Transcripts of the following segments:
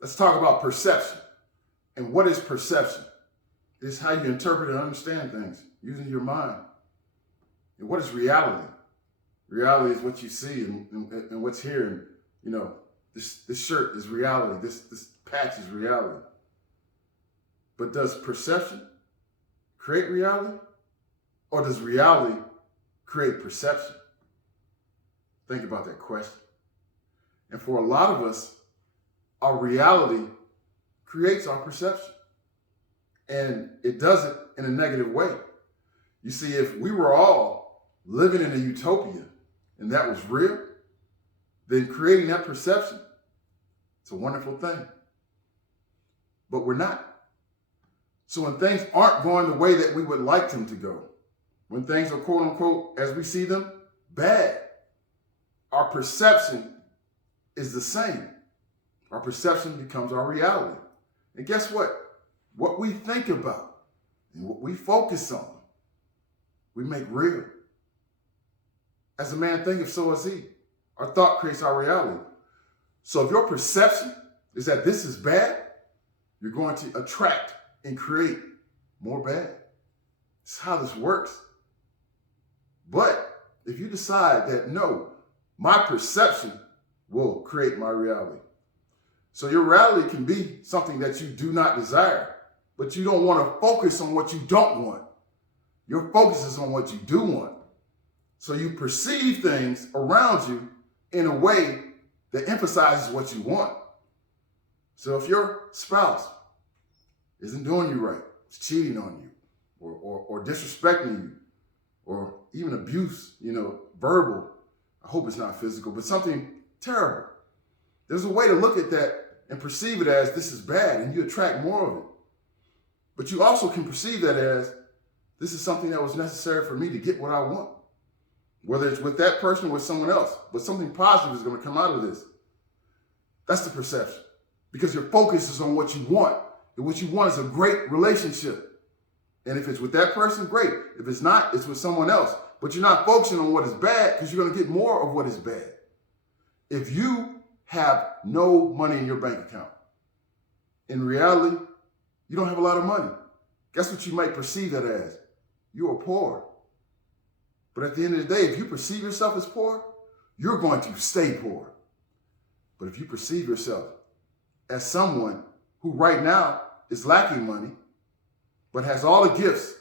Let's talk about perception. And what is perception? It's how you interpret and understand things using your mind. And what is reality? Reality is what you see and what's here. And, this shirt is reality. This patch is reality. But does perception create reality? Or does reality create perception? Think about that question. And for a lot of us, our reality creates our perception. And it does it in a negative way. You see, if we were all living in a utopia and that was real, then creating that perception, it's a wonderful thing. But we're not. So when things aren't going the way that we would like them to go, when things are quote unquote, as we see them, bad, our perception is the same. Our perception becomes our reality. And guess what? What we think about and what we focus on, we make real. As a man thinketh, so is he. Our thought creates our reality. So if your perception is that this is bad, you're going to attract and create more bad. It's how this works. But if you decide that, no, my perception will create my reality. So your reality can be something that you do not desire, but you don't want to focus on what you don't want. Your focus is on what you do want. So you perceive things around you in a way that emphasizes what you want. So if your spouse isn't doing you right, it's cheating on you, or disrespecting you, or even abuse, verbal, I hope it's not physical, but something terrible. There's a way to look at that and perceive it as this is bad, and you attract more of it. But you also can perceive that as this is something that was necessary for me to get what I want. Whether it's with that person or with someone else, but something positive is going to come out of this. That's the perception. Because your focus is on what you want. And what you want is a great relationship. And if it's with that person, great. If it's not, it's with someone else. But you're not focusing on what is bad because you're going to get more of what is bad. If you have no money in your bank account, in reality, you don't have a lot of money. Guess what you might perceive that as? You are poor. But at the end of the day, if you perceive yourself as poor, you're going to stay poor. But if you perceive yourself as someone who right now is lacking money, but has all the gifts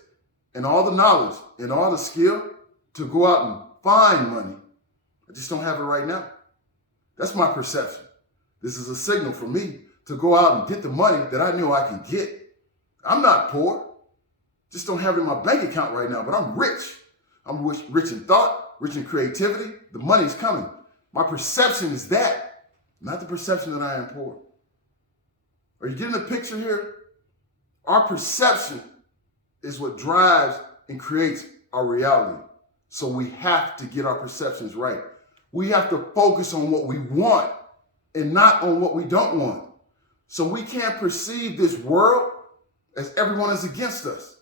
and all the knowledge and all the skill to go out and find money, I just don't have it right now. That's my perception. This is a signal for me to go out and get the money that I know I can get. I'm not poor. Just don't have it in my bank account right now, but I'm rich. I'm rich in thought, rich in creativity. The money's coming. My perception is that, not the perception that I am poor. Are you getting the picture here? Our perception is what drives and creates our reality. So we have to get our perceptions right. We have to focus on what we want and not on what we don't want. So we can't perceive this world as everyone is against us.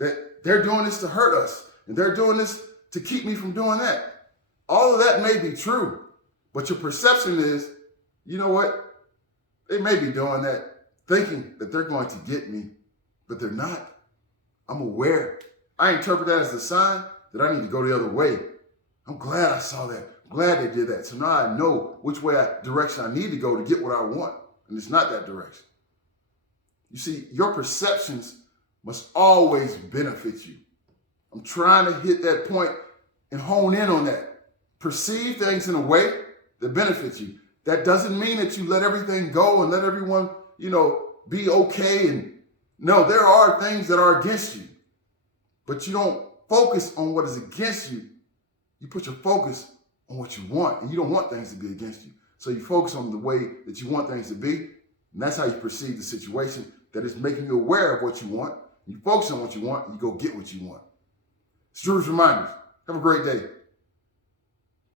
That they're doing this to hurt us. And they're doing this to keep me from doing that. All of that may be true, but your perception is, you know what? They may be doing that, thinking that they're going to get me, but they're not. I'm aware. I interpret that as a sign that I need to go the other way. I'm glad I saw that. I'm glad they did that. So now I know which direction I need to go to get what I want. And it's not that direction. You see, your perceptions must always benefit you. I'm trying to hit that point and hone in on that. Perceive things in a way that benefits you. That doesn't mean that you let everything go and let everyone, be okay. And no, there are things that are against you, but you don't focus on what is against you. You put your focus on what you want, and you don't want things to be against you. So you focus on the way that you want things to be, and that's how you perceive the situation that is making you aware of what you want. You focus on what you want, and you go get what you want. It's Drew's Reminders. Have a great day.